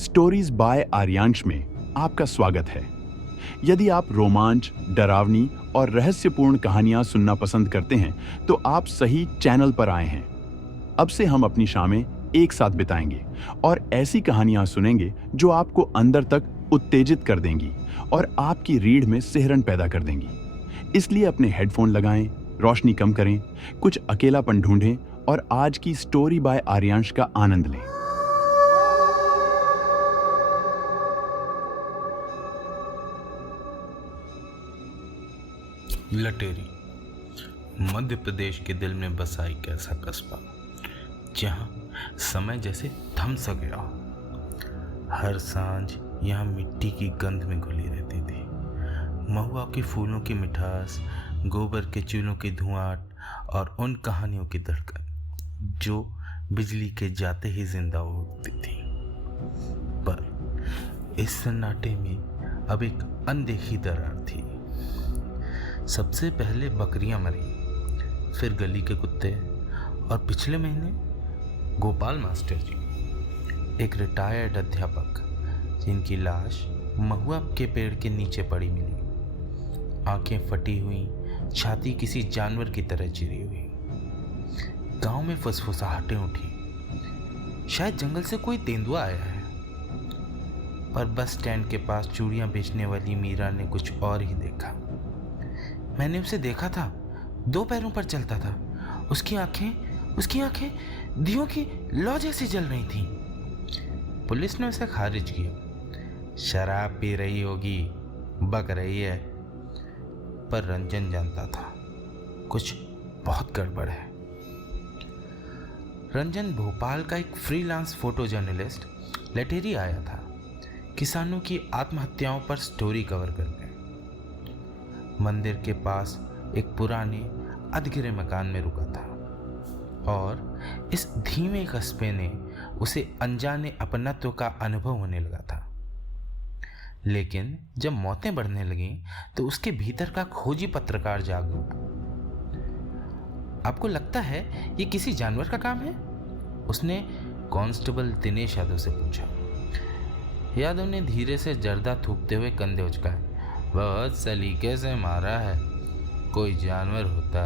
Stories bye Aaryansh में आपका स्वागत है। यदि आप रोमांच, डरावनी और रहस्यपूर्ण कहानियां सुनना पसंद करते हैं तो आप सही चैनल पर आए हैं। अब से हम अपनी शामें एक साथ बिताएंगे और ऐसी कहानियां सुनेंगे जो आपको अंदर तक उत्तेजित कर देंगी और आपकी रीढ़ में सिहरन पैदा कर देंगी। इसलिए अपने हेडफोन लगाएं, रोशनी कम करें, कुछ अकेलापन ढूंढें और आज की स्टोरी बाय आर्यांश का आनंद लें। लटेरी मध्य प्रदेश के दिल में बसा एक ऐसा कस्बा जहां समय जैसे थम सा गया हो। हर सांझ यहाँ मिट्टी की गंध में घुली रहती थी। महुआ के फूलों की मिठास, गोबर के चूल्हों की धुआं और उन कहानियों की धड़कन जो बिजली के जाते ही जिंदा हो उठती थी। पर इस सन्नाटे में अब एक अनदेखी दरार थी। सबसे पहले बकरियां मरी, फिर गली के कुत्ते और पिछले महीने गोपाल मास्टर जी, एक रिटायर्ड अध्यापक जिनकी लाश महुआ के पेड़ के नीचे पड़ी मिली। आंखें फटी हुई, छाती किसी जानवर की तरह चिरी हुई। गांव में फुसफुसाहटें उठी, शायद जंगल से कोई तेंदुआ आया है। पर बस स्टैंड के पास चूड़ियां बेचने वाली मीरा ने कुछ और ही देखा। मैंने उसे देखा था, 2 पैरों पर चलता था। उसकी आंखें दियों की लौ जैसी जल रही थीं। पुलिस ने उसे खारिज किया। शराब पी रही होगी, बक रही है। पर रंजन जानता था कुछ बहुत गड़बड़ है। रंजन भोपाल का एक फ्रीलांस फोटो जर्नलिस्ट लटेरी आया था, किसानों की आत्महत्याओं पर स्टोरी कवर करने। मंदिर के पास एक पुराने अधगिरे मकान में रुका था और इस धीमे कस्बे ने उसे अनजाने अपनत्व का अनुभव होने लगा था। लेकिन जब मौतें बढ़ने लगीं तो उसके भीतर का खोजी पत्रकार जाग उठा। आपको लगता है ये किसी जानवर का काम है? उसने कांस्टेबल दिनेश यादव से पूछा। यादव ने धीरे से जर्दा थूकते हुए कंधे उचकाए। बहुत सलीके से मारा है। कोई जानवर होता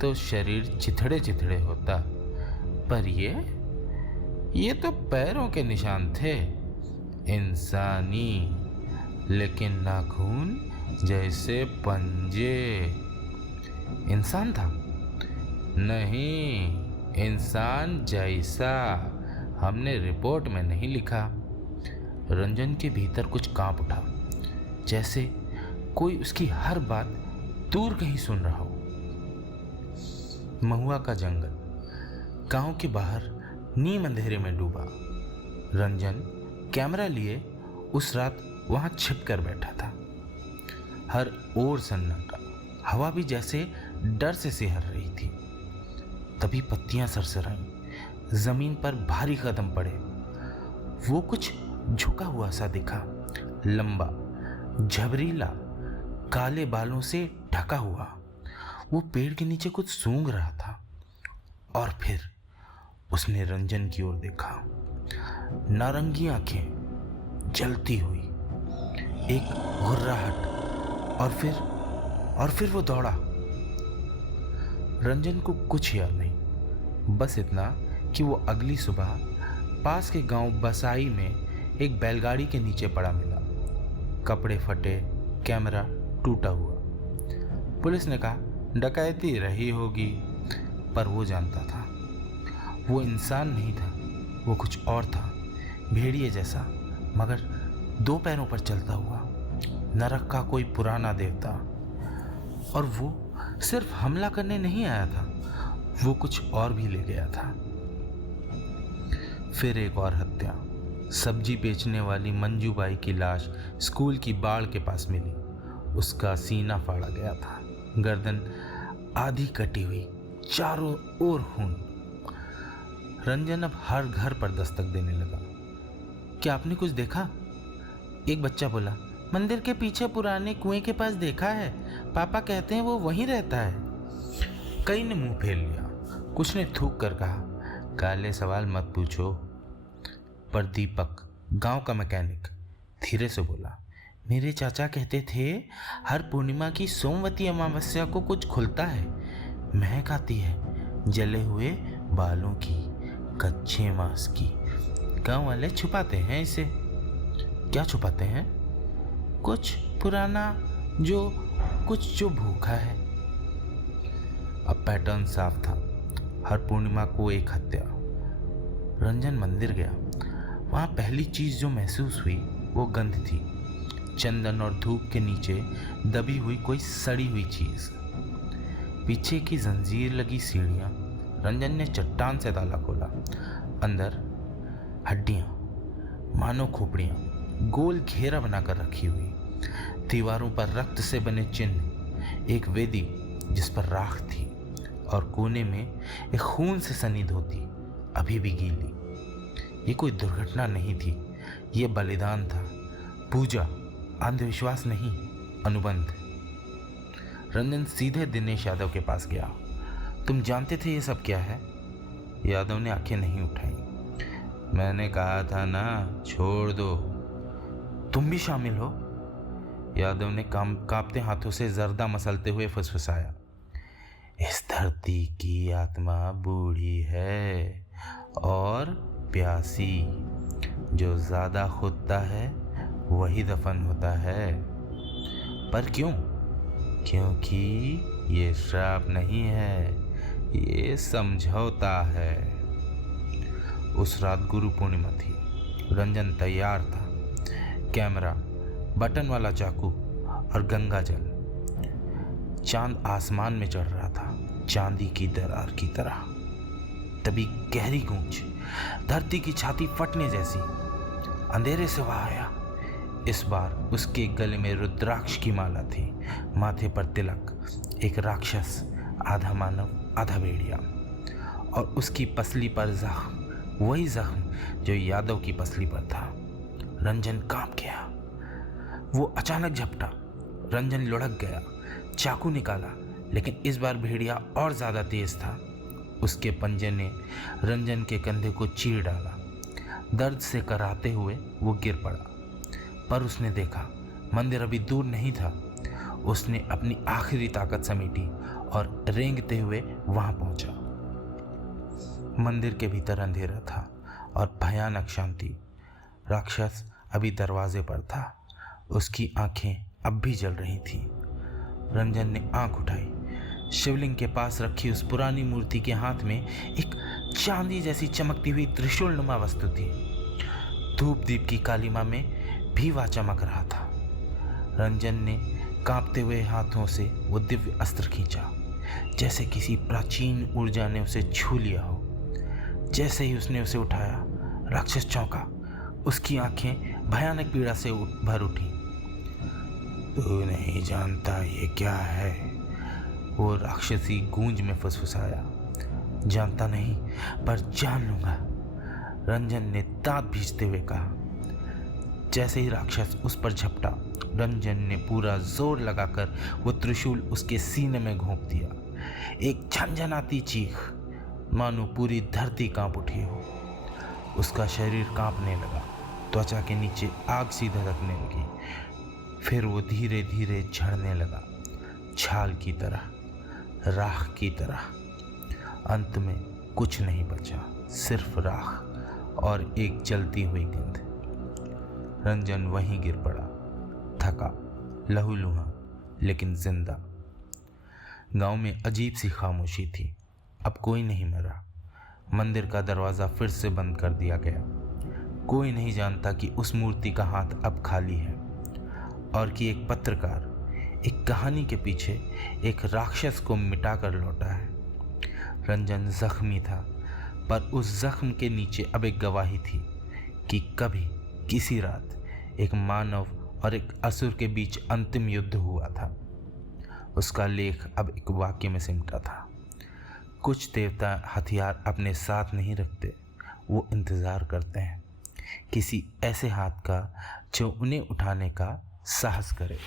तो शरीर चिथड़े चिथड़े होता, पर ये तो पैरों के निशान थे, इंसानी, लेकिन नाखून जैसे पंजे। इंसान था? नहीं, इंसान जैसा। हमने रिपोर्ट में नहीं लिखा। रंजन के भीतर कुछ कांप उठा, जैसे कोई उसकी हर बात दूर कहीं सुन रहा हो। महुआ का जंगल गांव के बाहर नीम अंधेरे में डूबा। रंजन कैमरा लिए उस रात वहां छिप कर बैठा था। हर ओर सन्नाटा, हवा भी जैसे डर से सिहर रही थी। तभी पत्तियां सरसराईं, जमीन पर भारी कदम पड़े। वो कुछ झुका हुआ सा दिखा, लंबा, झबरीला, काले बालों से ढका हुआ। वो पेड़ के नीचे कुछ सूंघ रहा था और फिर उसने रंजन की ओर देखा। नारंगी आंखें जलती हुई, एक घुर्राहट और फिर वो दौड़ा। रंजन को कुछ याद नहीं, बस इतना कि वो अगली सुबह पास के गांव बसाई में एक बैलगाड़ी के नीचे पड़ा मिला। कपड़े फटे, कैमरा टूटा हुआ। पुलिस ने कहा डकैती रही होगी, पर वो जानता था वो इंसान नहीं था, वो कुछ और था। भेड़िए जैसा, मगर 2 पैरों पर चलता हुआ, नरक का कोई पुराना देवता। और वो सिर्फ हमला करने नहीं आया था, वो कुछ और भी ले गया था। फिर एक और हत्या। सब्जी बेचने वाली मंजूबाई की लाश स्कूल की बाड़ के पास मिली। उसका सीना फाड़ा गया था, गर्दन आधी कटी हुई, चारों ओर खून। रंजन अब हर घर पर दस्तक देने लगा। क्या आपने कुछ देखा? एक बच्चा बोला। मंदिर के पीछे पुराने कुएं के पास देखा है, पापा कहते हैं वो वहीं रहता है। कई ने मुंह फेर लिया, कुछ ने थूक कर कहा काले सवाल मत पूछो। पर दीपक गांव का मैकेनिक धीरे से बोला, मेरे चाचा कहते थे हर पूर्णिमा की सोमवती अमावस्या को कुछ खुलता है, महक आती है जले हुए बालों की, कच्चे मांस की। गांव वाले छुपाते हैं इसे। क्या छुपाते हैं? कुछ पुराना, कुछ जो भूखा है। अब पैटर्न साफ था, हर पूर्णिमा को एक हत्या। रंजन मंदिर गया। वहाँ पहली चीज जो महसूस हुई वो गंध थी। चंदन और धूप के नीचे दबी हुई कोई सड़ी हुई चीज। पीछे की जंजीर लगी सीढ़ियां। रंजन ने चट्टान से ताला खोला। अंदर हड्डियां, मानो खोपड़ियां, गोल घेरा बनाकर रखी हुई। दीवारों पर रक्त से बने चिन्ह, एक वेदी जिस पर राख थी और कोने में एक खून से सनी धोती, अभी भी गीली। ये कोई दुर्घटना नहीं थी, ये बलिदान था, पूजा, अंधविश्वास नहीं, अनुबंध। रंजन सीधे दिनेश यादव के पास गया। तुम जानते थे ये सब क्या है? यादव ने आंखें नहीं उठाई। मैंने कहा था ना, छोड़ दो। तुम भी शामिल हो? यादव ने कांपते हाथों से जर्दा मसलते हुए फुसफुसाया। इस धरती की आत्मा बूढ़ी है और प्यासी। जो ज्यादा खुदता है वही दफन होता है। पर क्यों? क्योंकि ये श्राप नहीं है, ये समझौता है। उस रात गुरु पूर्णिमा थी। रंजन तैयार था, कैमरा, बटन वाला चाकू और गंगा जल। चांद आसमान में चढ़ रहा था, चांदी की दरार की तरह। तभी गहरी गूंज, धरती की छाती फटने जैसी। अंधेरे से वह आया। इस बार उसके गले में रुद्राक्ष की माला थी, माथे पर तिलक, एक राक्षस, आधा मानव आधा भेड़िया। और उसकी पसली पर जख्म, वही जख्म जो यादव की पसली पर था। रंजन कांप गया। वो अचानक झपटा। रंजन लुढ़क गया, चाकू निकाला, लेकिन इस बार भेड़िया और ज्यादा तेज था। उसके पंजे ने रंजन के कंधे को चीर डाला। दर्द से कराहते हुए वो गिर पड़ा। पर उसने देखा, मंदिर अभी दूर नहीं था। उसने अपनी आखिरी ताकत समेटी और रेंगते हुए वहां पहुंचा। मंदिर के भीतर अंधेरा था और भयानक शांति। राक्षस अभी दरवाजे पर था। उसकी आंखें अब भी जल रही थीं। रंजन ने आंख उठाई। शिवलिंग के पास रखी उस पुरानी मूर्ति के हाथ में एक चांदी जैसी चमकती हुई त्रिशूल नुमा वस्तु थी। धूप दीप की कालीमा में भी वह चमक रहा था। रंजन ने कांपते हुए हाथों से वो दिव्य अस्त्र खींचा, जैसे किसी प्राचीन ऊर्जा ने उसे छू लिया हो। जैसे ही उसने उसे उठाया, राक्षस चौंका। उसकी आंखें भयानक पीड़ा से भर उठी। तू नहीं जानता ये क्या है? वो राक्षसी गूंज में फुसफुसाया। जानता नहीं, पर जान लूंगा, रंजन ने दांत भींचते हुए कहा। जैसे ही राक्षस उस पर झपटा, रंजन ने पूरा जोर लगाकर वो त्रिशूल उसके सीने में घोंप दिया। एक झनझनाती चीख, मानो पूरी धरती कांप उठी हो। उसका शरीर कांपने लगा, त्वचा के नीचे आग सी धधकने लगी। फिर वो धीरे धीरे झड़ने लगा, छाल की तरह, राख की तरह। अंत में कुछ नहीं बचा, सिर्फ राख और एक जलती हुई गंध। रंजन वहीं गिर पड़ा, थका, लहूलुहान, लेकिन जिंदा। गांव में अजीब सी खामोशी थी। अब कोई नहीं मरा। मंदिर का दरवाज़ा फिर से बंद कर दिया गया। कोई नहीं जानता कि उस मूर्ति का हाथ अब खाली है और कि एक पत्रकार एक कहानी के पीछे एक राक्षस को मिटाकर लौटा है। रंजन जख्मी था, पर उस जख्म के नीचे अब एक गवाही थी कि कभी किसी रात एक मानव और एक असुर के बीच अंतिम युद्ध हुआ था। उसका लेख अब एक वाक्य में सिमटा था। कुछ देवता हथियार अपने साथ नहीं रखते, वो इंतज़ार करते हैं किसी ऐसे हाथ का जो उन्हें उठाने का साहस करे।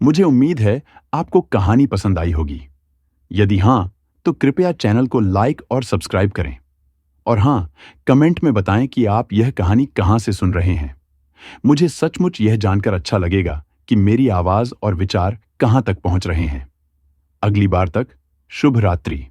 मुझे उम्मीद है आपको कहानी पसंद आई होगी। यदि हाँ, तो कृपया चैनल को लाइक और सब्सक्राइब करें और हाँ, कमेंट में बताएं कि आप यह कहानी कहाँ से सुन रहे हैं। मुझे सचमुच यह जानकर अच्छा लगेगा कि मेरी आवाज और विचार कहाँ तक पहुंच रहे हैं। अगली बार तक शुभ रात्रि।